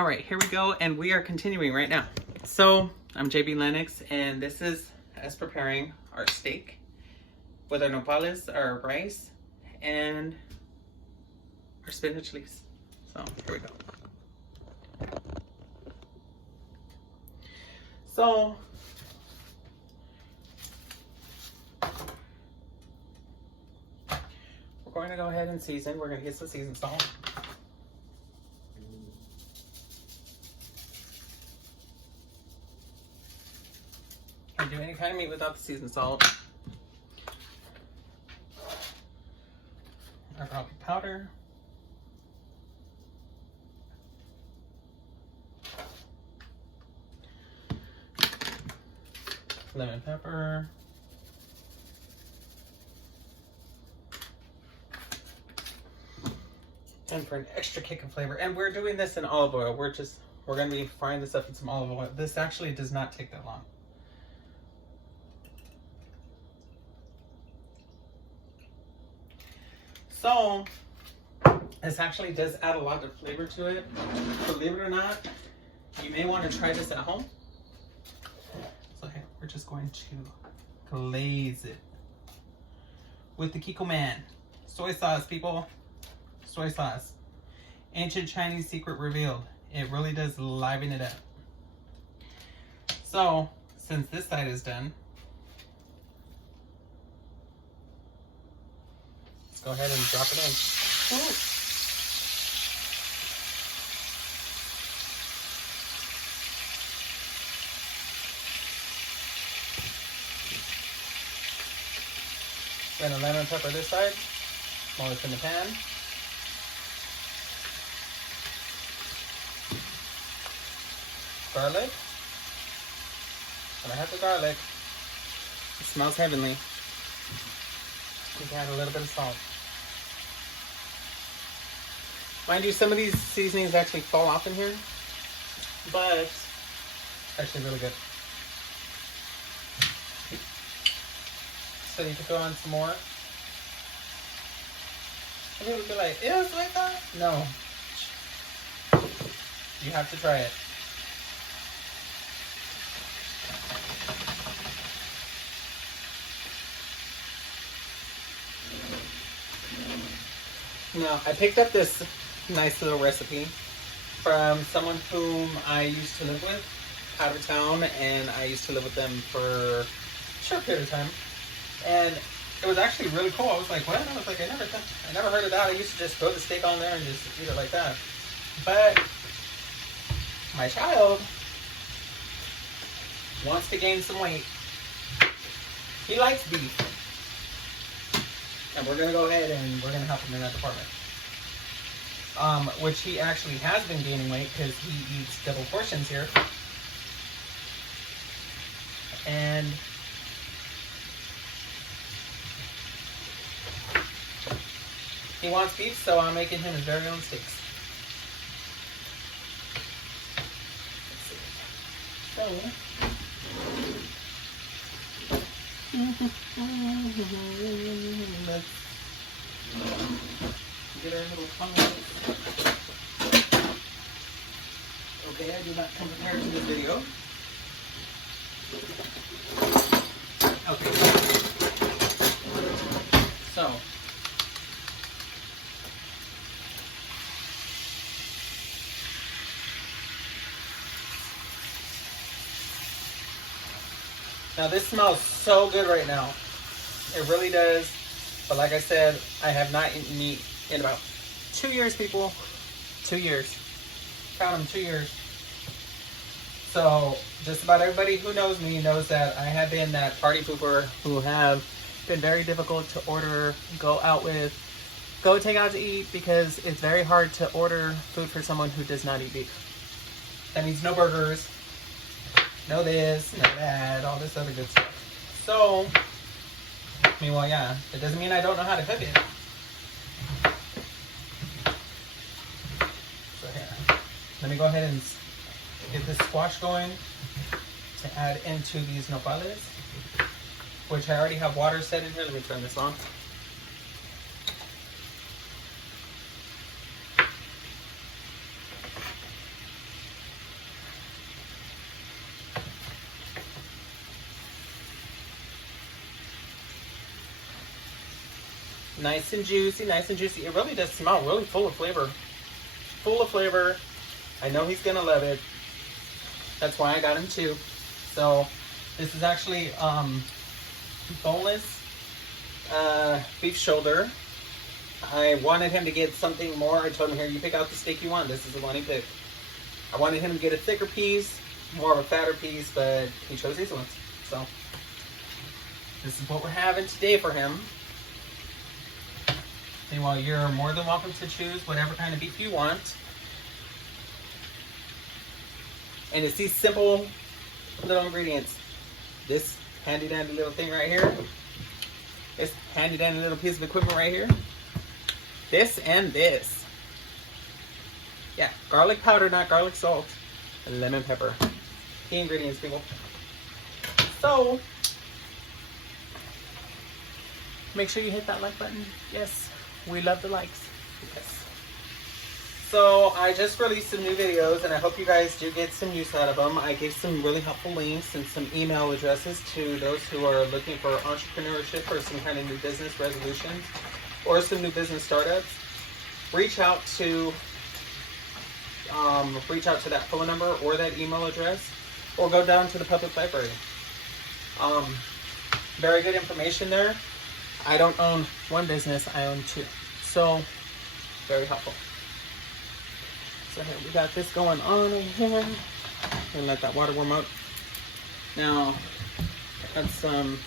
All right, here we go, and we are continuing right now. So I'm Jay Bea Lennux, and this is us preparing our steak with our nopales, our rice, and our spinach leaves. So here we go. So we're going to go ahead and season. We're going to get some seasoned salt. Can't do any kind of meat without the seasoned salt. Our garlic powder. Lemon pepper. And for an extra kick of flavor. And we're doing this in olive oil. We're going to be frying this up in some olive oil. This actually does not take that long. So, this actually does add a lot of flavor to it. Believe it or not, you may want to try this at home. So here, we're just going to glaze it with the Kiko Man. Soy sauce, people. Soy sauce. Ancient Chinese secret revealed. It really does liven it up. So, since this side is done, let's go ahead and drop it in. Ooh. Then a lemon pepper this side. While it's in the pan. Garlic. When I have the garlic, it smells heavenly. You can add a little bit of salt. Mind you, some of these seasonings actually fall off in here, but it's actually really good. So you can throw on some more. And people would be like, "Ew, it's like that?" No. You have to try it. Now, I picked up this nice little recipe from someone whom I used to live with out of town, and I used to live with them for a short period of time. And it was actually really cool. I was like, what? I was like, I never heard of that. I used to just throw the steak on there and just eat it like that. But my child wants to gain some weight. He likes beef. And we're going to go ahead and we're going to help him in that department. Which he actually has been gaining weight because he eats double portions here. And he wants beef, so I'm making him his very own steaks. Let's get our little funnel. Okay, I did not come prepared to this video. Okay. So. Now this smells so good right now. It really does. But like I said, I have not eaten meat in about 2 years, people. 2 years. Count them, 2 years. So just about everybody who knows me knows that I have been that party pooper who have been very difficult to order, go out with, go take out to eat, because it's very hard to order food for someone who does not eat beef. That means no burgers, no this, no that, all this other good stuff. So, I mean, well, yeah, it doesn't mean I don't know how to cook it. So here, let me go ahead and get this squash going to add into these nopales, which I already have water set in here. Let me turn this on. Nice and juicy, nice and juicy. It really does smell really full of flavor. Full of flavor. I know he's gonna love it. That's why I got him too. So this is actually boneless beef shoulder. I wanted him to get something more. I told him, here, you pick out the steak you want. This is the one he picked. I wanted him to get a thicker piece, more of a fatter piece, but he chose these ones. So this is what we're having today for him. And while you're more than welcome to choose whatever kind of beef you want. And it's these simple little ingredients. This handy dandy little thing right here. This handy dandy little piece of equipment right here. This and this. Yeah, garlic powder, not garlic salt. And lemon pepper. Key ingredients, people. So, make sure you hit that like button. Yes, we love the likes. Yes. So, I just released some new videos, and I hope you guys do get some use out of them. I gave some really helpful links and some email addresses to those who are looking for entrepreneurship or some kind of new business resolutions or some new business startups. Reach out to that phone number or that email address, or go down to the public library. Very good information there. I don't own one business, I own two. So, very helpful. So here, we got this going on over here. And let that water warm up. Now, add some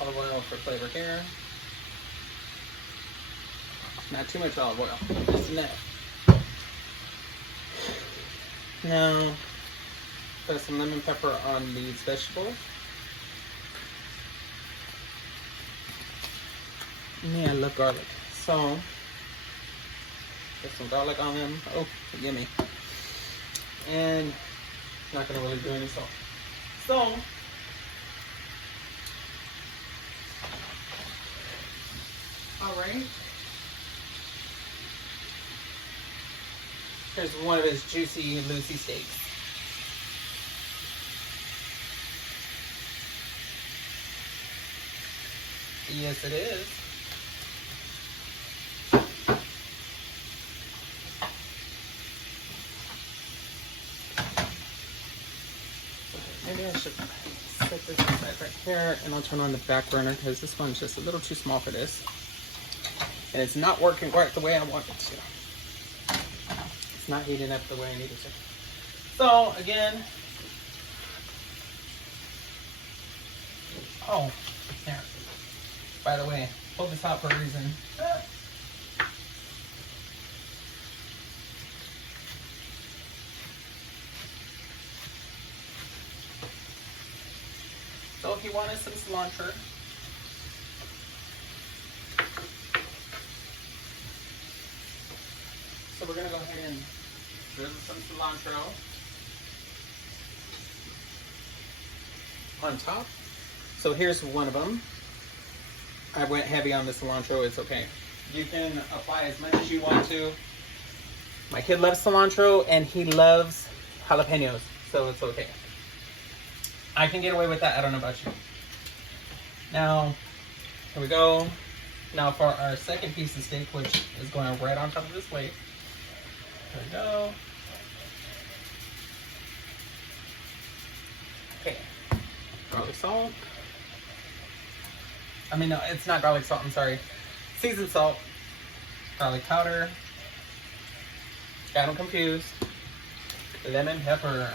olive oil for flavor here. Not too much olive oil, just enough. Now, put some lemon pepper on these vegetables. Yeah, I love garlic. So, put some garlic on them. Oh, forgive me. And not gonna really do any salt. So, all right. Here's one of his juicy, Lucy steaks. Yes, it is. Maybe I should set this aside right here, and I'll turn on the back burner because this one's just a little too small for this. And it's not working quite the way I want it to. It's not heating up the way I need it to. So, again, oh, here. By the way, pulled this out for a reason. So if you wanted some cilantro, so we're gonna go ahead and drizzle some cilantro on top. So here's one of them. I went heavy on the cilantro, it's okay. You can apply as much as you want to. My kid loves cilantro and he loves jalapenos, so it's okay. I can get away with that, I don't know about you. Now, here we go. Now for our second piece of steak, which is going right on top of this plate. There we go. Okay, garlic salt. I mean, no, it's not garlic salt, I'm sorry. Seasoned salt, garlic powder. Got them confused. Lemon pepper.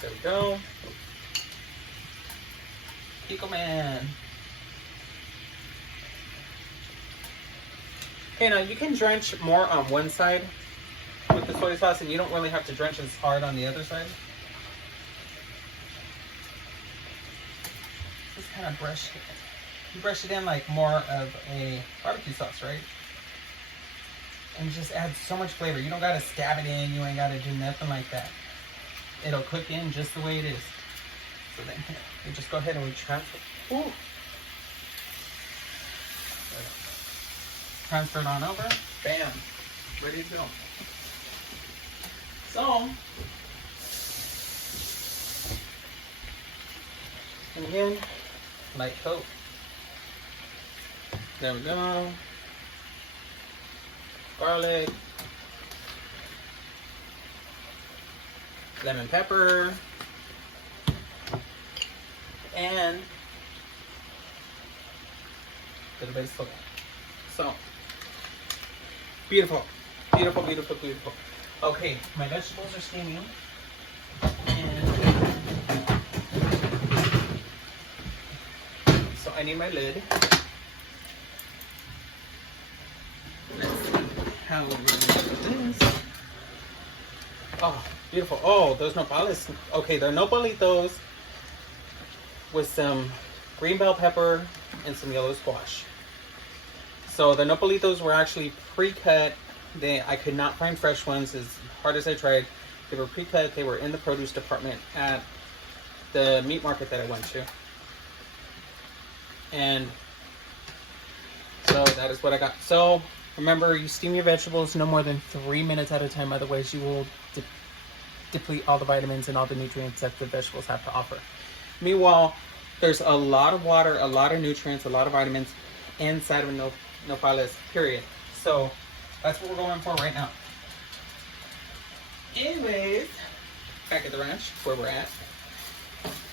There we go. Pico Man. Okay, now you can drench more on one side with the soy sauce, and you don't really have to drench as hard on the other side. Just kind of brush it in like more of a barbecue sauce, right? And it just adds so much flavor. You don't gotta stab it in, you ain't gotta do nothing like that. It'll cook in just the way it is. So then here, we just go ahead and we transfer. Ooh. Transfer it on over. Bam. Ready to go. So, and again, light coat. There we go. Garlic. Lemon pepper. And a little bit of soda. So, beautiful. Beautiful, beautiful, beautiful. Okay, my vegetables are steaming. And so I need my lid. Let's see how we're going to do this. Oh, beautiful. Oh, those nopales. Okay, they're nopalitos with some green bell pepper and some yellow squash. So the nopalitos were actually pre-cut. I could not find fresh ones as hard as I tried. They were pre-cut. They were in the produce department at the meat market that I went to. And so that is what I got. So remember, you steam your vegetables no more than 3 minutes at a time. Otherwise, you will deplete all the vitamins and all the nutrients that the vegetables have to offer. Meanwhile, there's a lot of water, a lot of nutrients, a lot of vitamins inside of nopales, period. So that's what we're going for right now. Anyways, back at the ranch where we're at.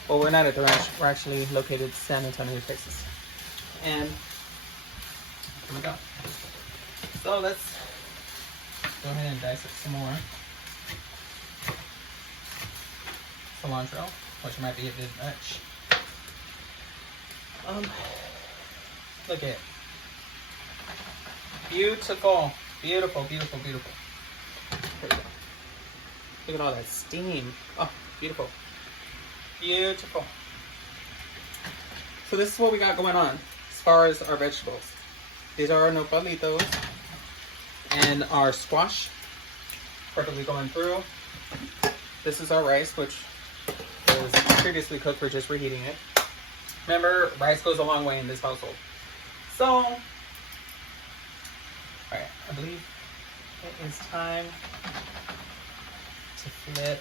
Well, we're not at the ranch. We're actually located in San Antonio, Texas. And here we go. So let's go ahead and dice up some more cilantro, which might be a bit much. Look at it. Beautiful. Beautiful, beautiful, beautiful. There we go. Look at all that steam. Oh, beautiful. Beautiful. So this is what we got going on as far as our vegetables. These are our nopalitos and our squash, perfectly going through. This is our rice, which was previously cooked. We're just reheating it. Remember, rice goes a long way in this household. So, alright, I believe it is time to flip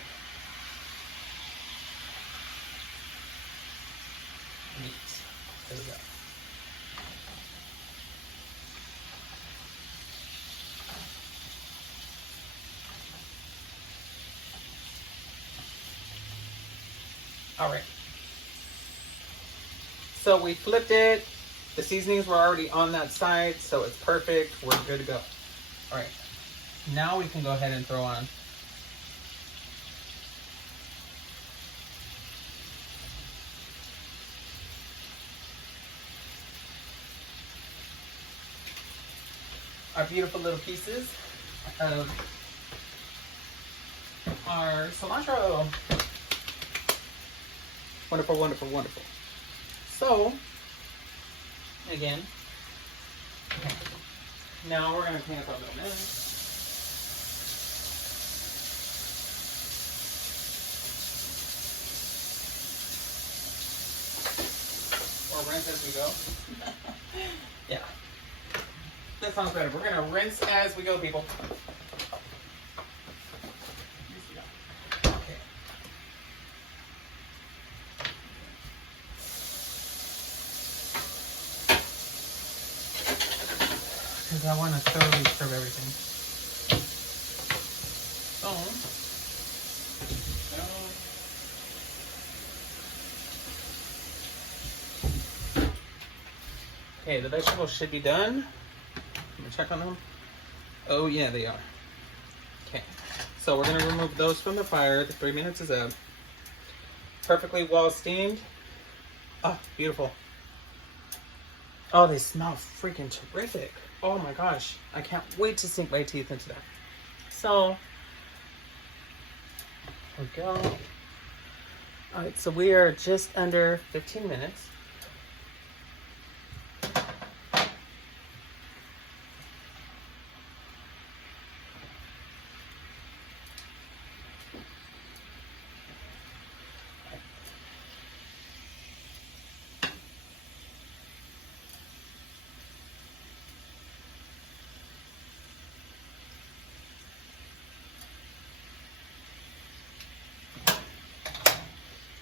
meat. There we go. Alright. So we flipped it. The seasonings were already on that side, so it's perfect. We're good to go. Alright. Now we can go ahead and throw on our beautiful little pieces of our cilantro. Wonderful, wonderful, wonderful. So, again, okay. Now we're going to clean up our little mess. Or rinse as we go. Yeah. That sounds better. We're going to rinse as we go, people. Okay. Because I want to thoroughly scrub everything. So, okay, the vegetables should be done. Let me check on them. Oh yeah, they are. Okay, so we're gonna remove those from the fire. The 3 minutes is up. Perfectly well steamed. Oh, beautiful. Oh, they smell freaking terrific. Oh my gosh, I can't wait to sink my teeth into that. So, there we go. All right, so we are just under 15 minutes.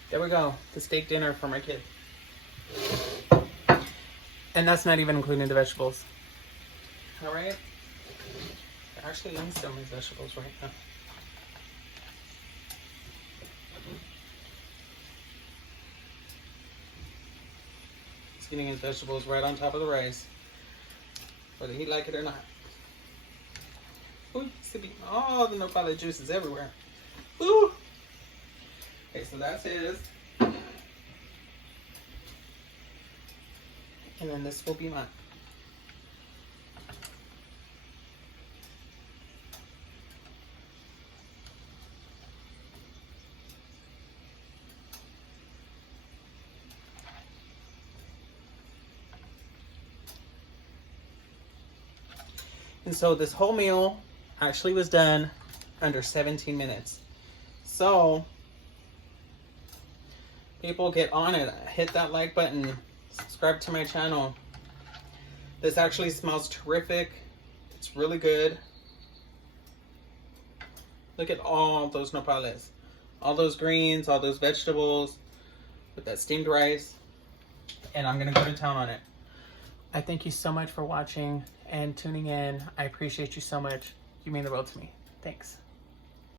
There we go, the steak dinner for my kid. And that's not even including the vegetables. All right. Actually, let me sell my vegetables right now. He's getting his vegetables right on top of the rice, whether he like it or not. Ooh, see all the nopal juices everywhere. Ooh. Okay, so that's his. And then this will be mine. And so this whole meal actually was done under 17 minutes. So people, get on it. Hit that like button. Subscribe to my channel. This actually smells terrific. It's really good. Look at all those nopales. All those greens, all those vegetables with that steamed rice. And I'm going to go to town on it. I thank you so much for watching and tuning in. I appreciate you so much. You mean the world to me. Thanks.